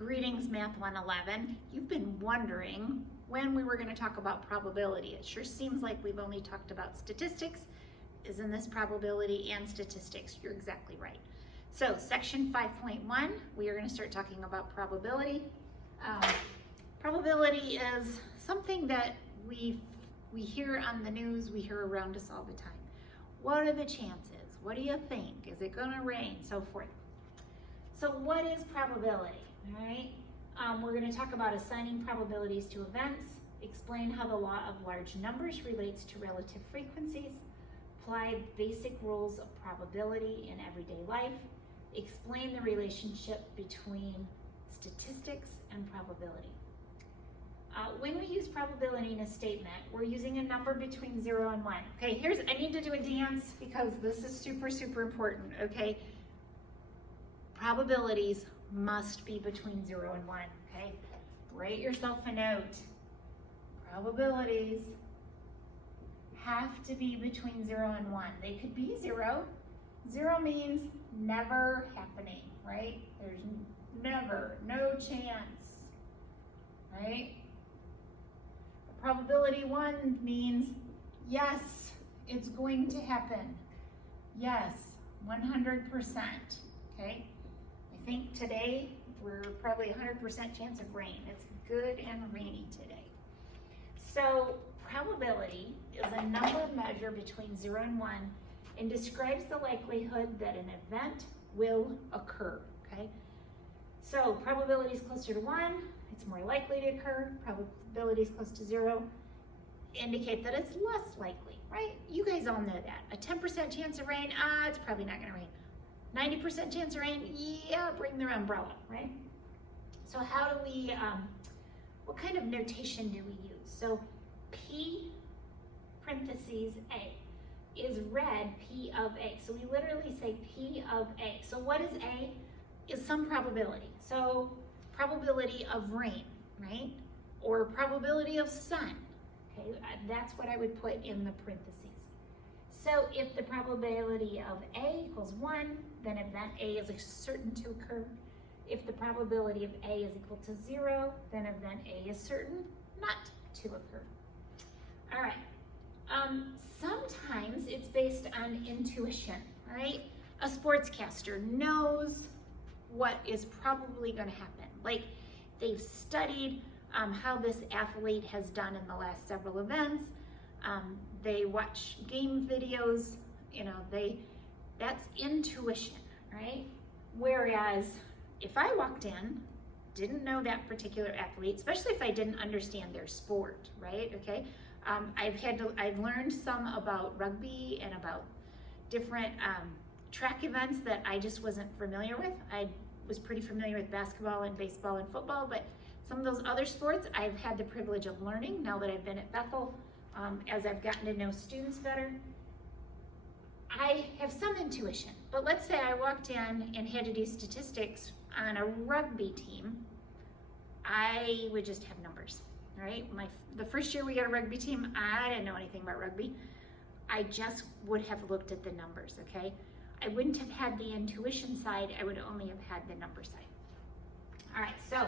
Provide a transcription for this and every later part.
Greetings, Math 111. You've been wondering when we were going to talk about probability. It sure seems like we've only talked about statistics. Isn't this probability and statistics? You're exactly right. So section 5.1, we are going to start talking about probability. Probability is something that we hear on the news, we hear around us all the time. What are the chances? What do you think? Is it going to rain? So forth. So what is probability? All right. We're going to talk about assigning probabilities to events, explain how the law of large numbers relates to relative frequencies, apply basic rules of probability in everyday life, explain the relationship between statistics and probability. When we use probability in a statement, we're using a number between 0 and 1. Okay, I need to do a dance because this is super, super important, okay? Probabilities must be between 0 and 1, okay? Write yourself a note. Probabilities have to be between 0 and 1. They could be 0. 0 means never happening, right? There's never, no chance, right? Probability 1 means yes, it's going to happen. Yes, 100%, okay? I think today we're probably 100% chance of rain. It's good and rainy today. So probability is a number measure between 0 and 1 and describes the likelihood that an event will occur, okay? So probability is closer to 1, it's more likely to occur. Probability is close to 0, indicate that it's less likely, right? You guys all know that. A 10% chance of rain, it's probably not gonna rain. 90% chance of rain, yeah, bring their umbrella, right? So how do we, what kind of notation do we use? So P parentheses A is read P of A. So we literally say P of A. So what is A? Is some probability. So probability of rain, right? Or probability of sun, okay? That's what I would put in the parentheses. So if the probability of A equals 1, then event A is certain to occur. If the probability of A is equal to 0, then event A is certain not to occur. All right. Sometimes it's based on intuition, right? A sportscaster knows what is probably going to happen. Like they've studied how this athlete has done in the last several events. They watch game videos, you know, that's intuition, right? Whereas if I walked in, didn't know that particular athlete, especially if I didn't understand their sport, right? Okay. I've learned some about rugby and about different track events that I just wasn't familiar with. I was pretty familiar with basketball and baseball and football, but some of those other sports I've had the privilege of learning now that I've been at Bethel. As I've gotten to know students better, I have some intuition. But let's say I walked in and had to do statistics on a rugby team, I would just have numbers, right? The first year we got a rugby team, I didn't know anything about rugby. I just would have looked at the numbers, okay? I wouldn't have had the intuition side, I would only have had the number side. All right, so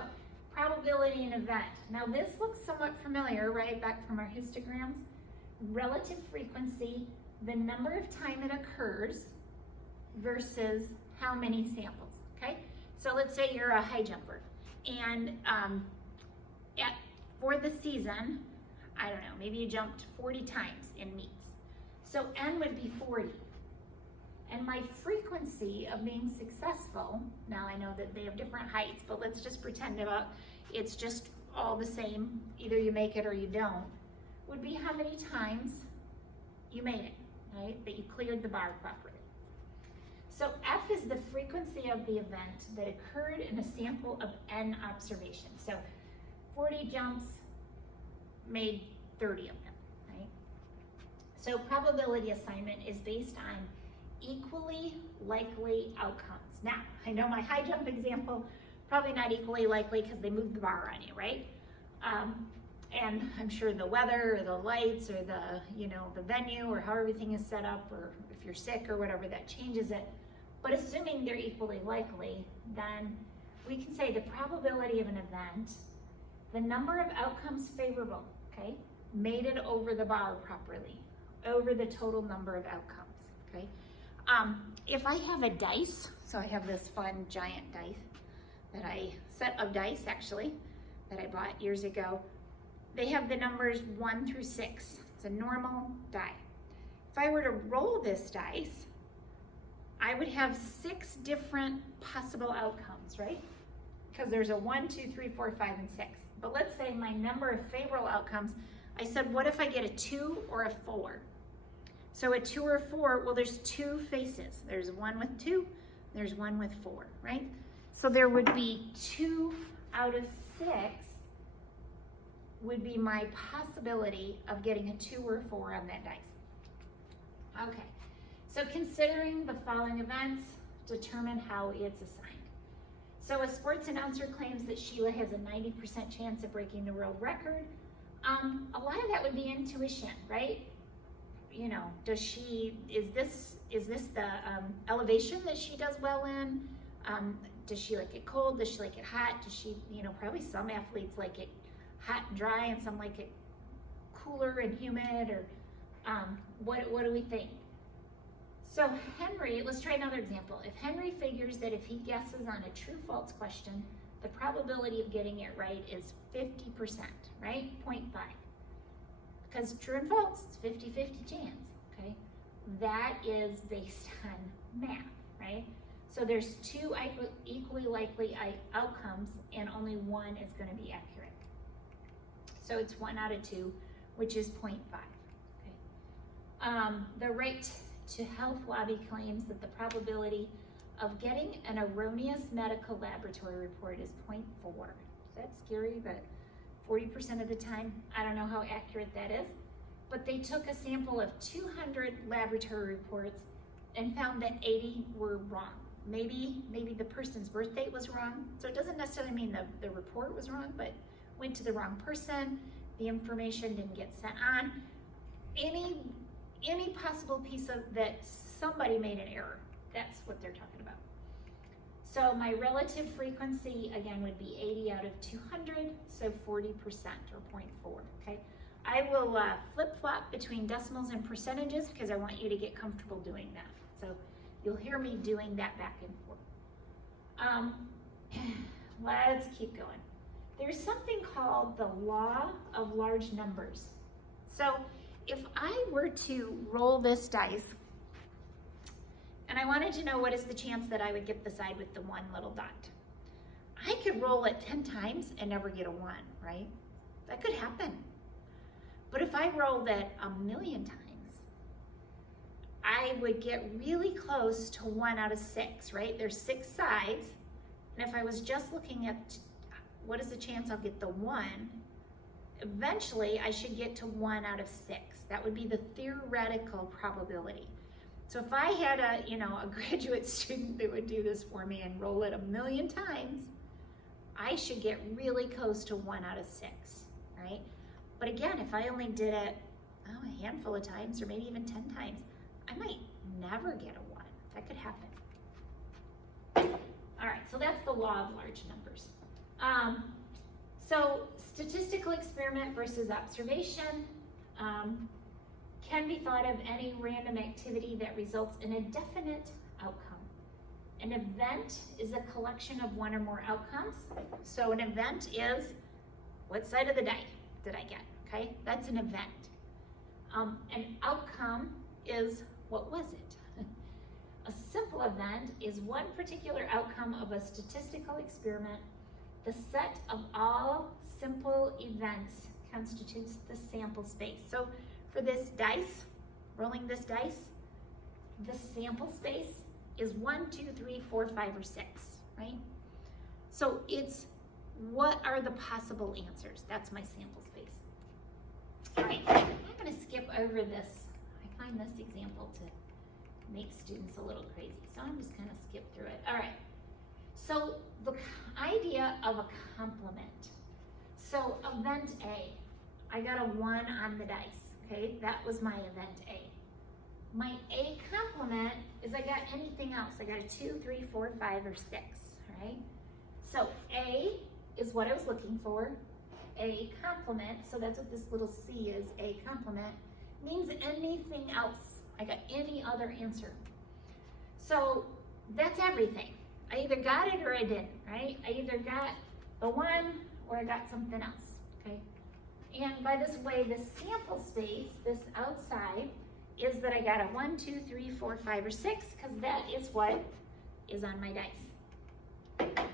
probability and event. Now this looks somewhat familiar, right? Back from our histograms. Relative frequency, the number of time it occurs versus how many samples, okay? So let's say you're a high jumper and for the season, I don't know, maybe you jumped 40 times in meets. So N would be 40. And my frequency of being successful, now I know that they have different heights, but let's just pretend about it's just all the same, either you make it or you don't, would be how many times you made it, right? That you cleared the bar properly. So F is the frequency of the event that occurred in a sample of N observations. So 40 jumps made 30 of them, right? So probability assignment is based on equally likely outcomes. Now, I know my high jump example, probably not equally likely because they moved the bar on you, right? And I'm sure the weather or the lights or the venue or how everything is set up, or if you're sick or whatever, that changes it. But assuming they're equally likely, then we can say the probability of an event, the number of outcomes favorable, okay, made it over the bar properly, over the total number of outcomes, okay? If I have a dice, so I have this fun giant dice set of dice actually, that I bought years ago. They have the numbers 1 through 6. It's a normal die. If I were to roll this dice, I would have 6 different possible outcomes, right? Because there's a 1, 2, 3, 4, 5, and 6. But let's say my number of favorable outcomes, I said, what if I get a 2 or a 4? So a 2 or 4, well, there's 2 faces. There's one with 2, there's one with 4, right? So there would be 2 out of 6 would be my possibility of getting a 2 or a 4 on that dice. Okay, so considering the following events, determine how it's assigned. So a sports announcer claims that Sheila has a 90% chance of breaking the world record. A lot of that would be intuition, right? You know, is this the elevation that she does well in? Does she like it cold? Does she like it hot? Does she, probably some athletes like it hot and dry and some like it cooler and humid, or what do we think? So Henry, let's try another example. If Henry figures that if he guesses on a true-false question, the probability of getting it right is 50%, right? 0.5. Because true and false, it's 50-50 chance, okay? That is based on math, right? So there's 2 equally likely outcomes and only one is gonna be accurate. So it's 1 out of 2, which is 0.5, okay? The Right to Health lobby claims that the probability of getting an erroneous medical laboratory report is 0.4. Is that scary? But 40% of the time, I don't know how accurate that is, but they took a sample of 200 laboratory reports and found that 80 were wrong. Maybe the person's birth date was wrong, so it doesn't necessarily mean the report was wrong, but went to the wrong person, the information didn't get sent on. Any possible piece of that somebody made an error. That's what they're talking about. So my relative frequency, again, would be 80 out of 200, so 40% or 0.4, okay? I will flip-flop between decimals and percentages because I want you to get comfortable doing that. So you'll hear me doing that back and forth. Let's keep going. There's something called the law of large numbers. So if I were to roll this dice, and I wanted to know what is the chance that I would get the side with the 1 little dot, I could roll it 10 times and never get a 1, right? That could happen. But if I rolled it 1,000,000 times, I would get really close to 1 out of 6, right? There's 6 sides, and if I was just looking at what is the chance I'll get the 1, eventually I should get to 1 out of 6. That would be the theoretical probability. So if I had a graduate student that would do this for me and roll it 1,000,000 times, I should get really close to 1 out of 6, right? But again, if I only did it a handful of times or maybe even 10 times, I might never get a 1. That could happen. All right, so that's the law of large numbers. So statistical experiment versus observation can be thought of any random activity that results in a definite outcome. An event is a collection of 1 or more outcomes. So an event is, what side of the die did I get, okay? That's an event. An outcome is, what was it? A simple event is one particular outcome of a statistical experiment. The set of all simple events constitutes the sample space. So for this dice, rolling this dice, the sample space is 1, 2, 3, 4, 5, or 6, right? So it's what are the possible answers? That's my sample space. All right, I'm gonna skip over this. I find this example to make students a little crazy, so I'm just gonna skip through it. All right, so the idea of a complement. So event A, I got a 1 on the dice, okay? That was my event A. My A complement is I got anything else. I got a 2, 3, 4, 5, or 6, right? So is what I was looking for. A complement, so that's what this little C is, a complement, means anything else. I got any other answer. So that's everything. I either got it or I didn't, right? I either got the 1 or I got something else, okay? And by this way, this sample space, this outside, is that I got a 1, 2, 3, 4, 5, or 6, because that is what is on my dice.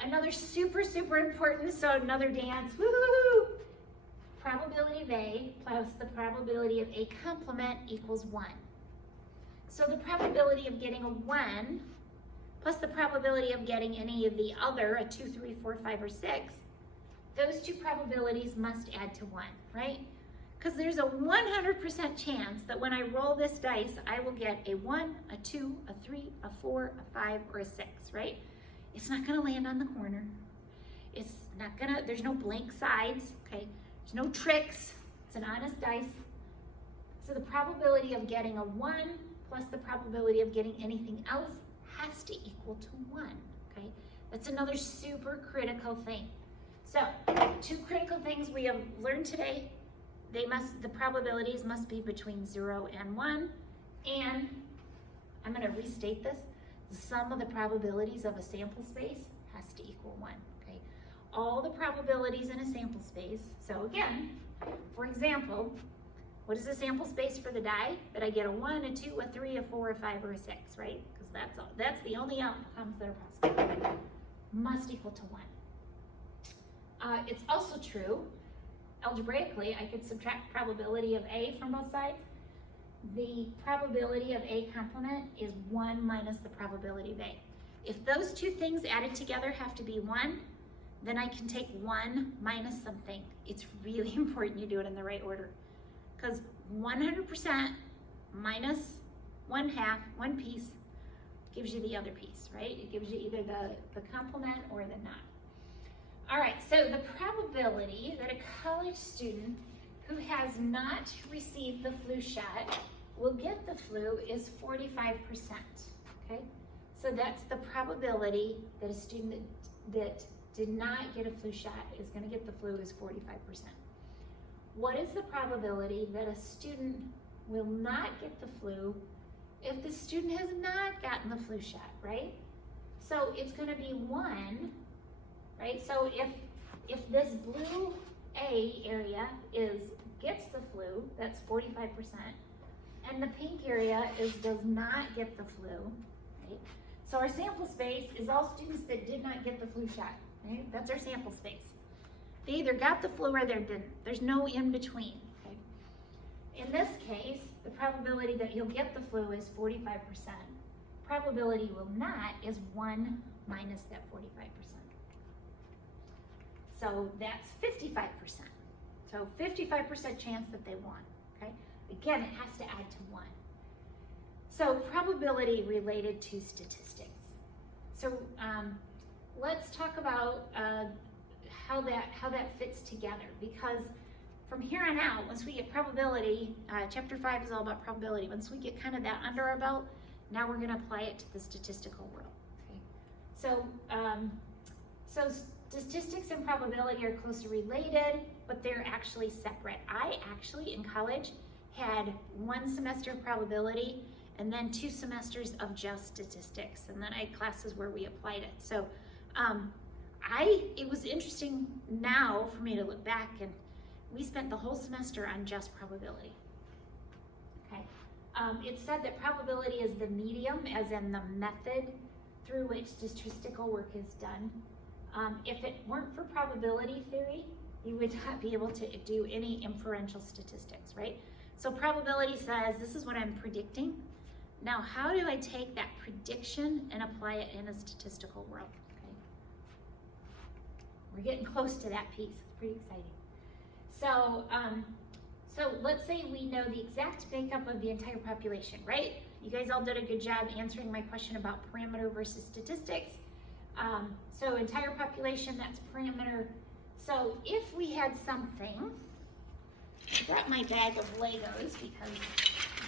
Another super, super important, so another dance, woo-hoo-hoo! Probability of A plus the probability of a complement equals 1. So the probability of getting a 1 plus the probability of getting any of the other, a 2, 3, 4, 5, or 6, those two probabilities must add to 1, right? Because there's a 100% chance that when I roll this dice, I will get a 1, a 2, a 3, a 4, a 5, or a 6, right? It's not gonna land on the corner. It's not gonna, there's no blank sides, okay? There's no tricks, it's an honest dice. So the probability of getting a 1 plus the probability of getting anything else has to equal to 1, okay? That's another super critical thing. So, 2 critical things we have learned today. The probabilities must be between 0 and 1, and I'm gonna restate this. The sum of the probabilities of a sample space has to equal 1, okay? All the probabilities in a sample space, so again, for example, what is the sample space for the die? That I get a 1, a 2, a 3, a 4, a 5, or a 6, right? Because that's the only outcomes that are possible. Must equal to 1. It's also true, algebraically, I could subtract probability of A from both sides. The probability of A complement is 1 minus the probability of A. If those two things added together have to be 1, then I can take 1 minus something. It's really important you do it in the right order, because 100% minus 1/2, one piece, gives you the other piece, right? It gives you either the complement or the not. All right, so the probability that a college student who has not received the flu shot will get the flu is 45%, okay? So that's the probability that a student that did not get a flu shot is gonna get the flu is 45%. What is the probability that a student will not get the flu if the student has not gotten the flu shot, right? So it's gonna be 1, right? So if this blue A area gets the flu, that's 45%, and the pink area does not get the flu, right? So our sample space is all students that did not get the flu shot, right? That's our sample space. They either got the flu or they didn't. There's no in between, okay? In this case, the probability that you'll get the flu is 45%. Probability you will not is 1 minus that 45%. So that's 55%. So 55% chance that they won, okay? Again, it has to add to 1. So probability related to statistics. So let's talk about how that fits together, because from here on out, once we get probability, chapter 5 is all about probability. Once we get kind of that under our belt, now we're gonna apply it to the statistical world, okay? So statistics and probability are closely related, but they're actually separate. I actually, in college, had 1 semester of probability and then 2 semesters of just statistics, and then I had classes where we applied it. So it was interesting now for me to look back, and we spent the whole semester on just probability, okay? It's said that probability is the medium, as in the method through which statistical work is done. If it weren't for probability theory, you would not be able to do any inferential statistics, right? So probability says, this is what I'm predicting. Now, how do I take that prediction and apply it in a statistical world? Okay. We're getting close to that piece. It's pretty exciting. So, so let's say we know the exact makeup of the entire population, right? You guys all did a good job answering my question about parameter versus statistics. So entire population, that's parameter. So if we had something, I brought my bag of Legos because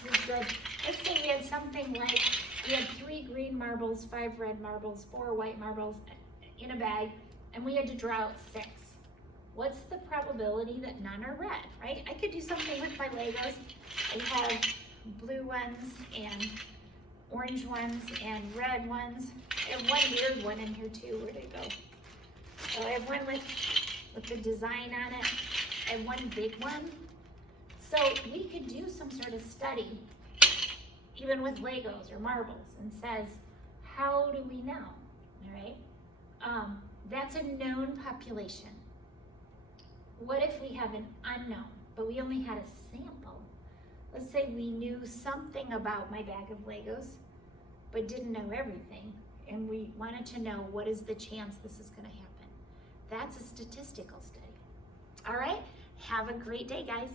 this is good. Let's say we had something like, we had 3 green marbles, 5 red marbles, 4 white marbles, in a bag, and we had to draw out 6. What's the probability that none are red, right? I could do something with my Legos. I have blue ones and orange ones and red ones. I have one weird one in here too. Where'd it go? So I have one with the design on it. I have one big one. So we could do some sort of study, even with Legos or marbles, and says, how do we know, all right? That's a known population. What if we have an unknown, but we only had a sample? Let's say we knew something about my bag of Legos, but didn't know everything, and we wanted to know what is the chance this is gonna happen. That's a statistical study. All right, have a great day, guys.